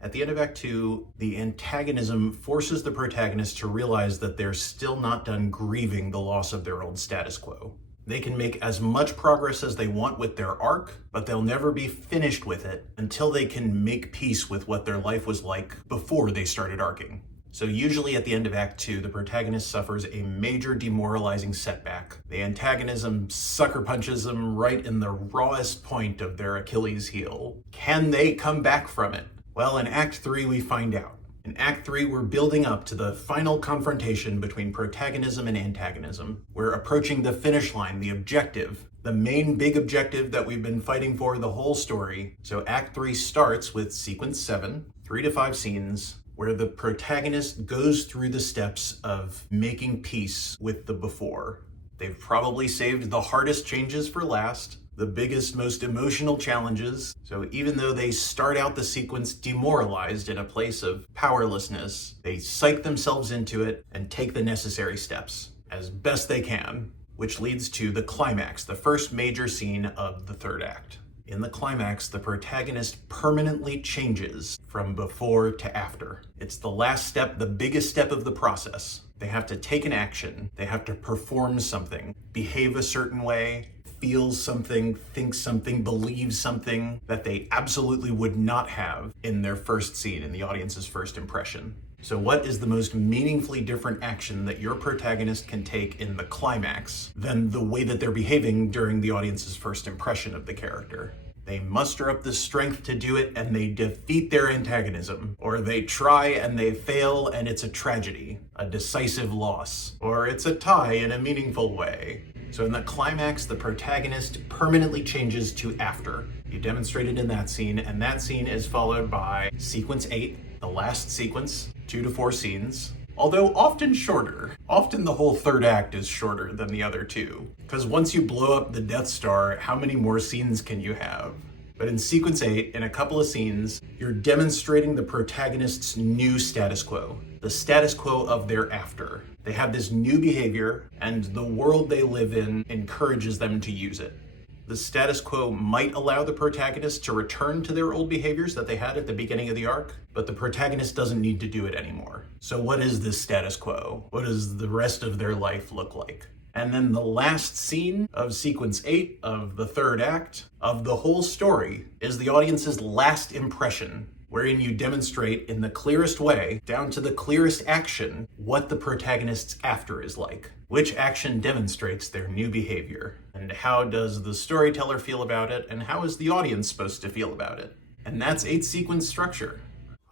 At the end of Act 2, the antagonism forces the protagonist to realize that they're still not done grieving the loss of their old status quo. They can make as much progress as they want with their arc, but they'll never be finished with it until they can make peace with what their life was like before they started arcing. So usually at the end of Act 2, the protagonist suffers a major demoralizing setback. The antagonism sucker punches them right in the rawest point of their Achilles heel. Can they come back from it? Well, in Act 3, we find out. In Act 3, we're building up to the final confrontation between protagonism and antagonism. We're approaching the finish line, the objective, the main big objective that we've been fighting for the whole story. So Act 3 starts with Sequence 7, 3 to 5 scenes, where the protagonist goes through the steps of making peace with the before. They've probably saved the hardest changes for last, the biggest, most emotional challenges. So even though they start out the sequence demoralized in a place of powerlessness, they psych themselves into it and take the necessary steps as best they can, which leads to the climax, the first major scene of the third act. In the climax, the protagonist permanently changes from before to after. It's the last step, the biggest step of the process. They have to take an action. They have to perform something, behave a certain way, feel something, think something, believe something that they absolutely would not have in their first scene, in the audience's first impression. So what is the most meaningfully different action that your protagonist can take in the climax than the way that they're behaving during the audience's first impression of the character? They muster up the strength to do it and they defeat their antagonism. Or they try and they fail and it's a tragedy, a decisive loss. Or it's a tie in a meaningful way. So in the climax, the protagonist permanently changes to after. You demonstrate it in that scene, and that scene is followed by Sequence 8, the last sequence, 2 to 4 scenes, although often shorter. Often the whole third act is shorter than the other two, because once you blow up the Death Star, how many more scenes can you have? But in Sequence 8, in a couple of scenes, you're demonstrating the protagonist's new status quo, the status quo of their after. They have this new behavior, and the world they live in encourages them to use it. The status quo might allow the protagonist to return to their old behaviors that they had at the beginning of the arc, but the protagonist doesn't need to do it anymore. So what is this status quo? What does the rest of their life look like? And then the last scene of Sequence 8 of the third act of the whole story is the audience's last impression, wherein you demonstrate in the clearest way, down to the clearest action, what the protagonist's after is like. Which action demonstrates their new behavior? And how does the storyteller feel about it? And how is the audience supposed to feel about it? And that's 8 sequence structure.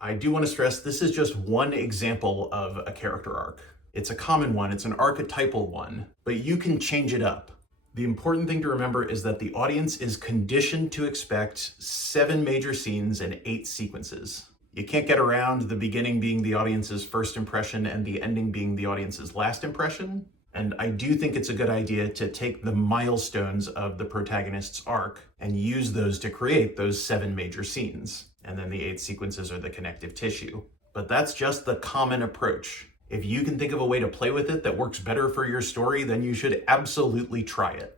I do want to stress this is just one example of a character arc. It's a common one, it's an archetypal one, but you can change it up. The important thing to remember is that the audience is conditioned to expect 7 major scenes and 8 sequences. You can't get around the beginning being the audience's first impression and the ending being the audience's last impression. And I do think it's a good idea to take the milestones of the protagonist's arc and use those to create those 7 major scenes. And then the 8 sequences are the connective tissue. But that's just the common approach. If you can think of a way to play with it that works better for your story, then you should absolutely try it.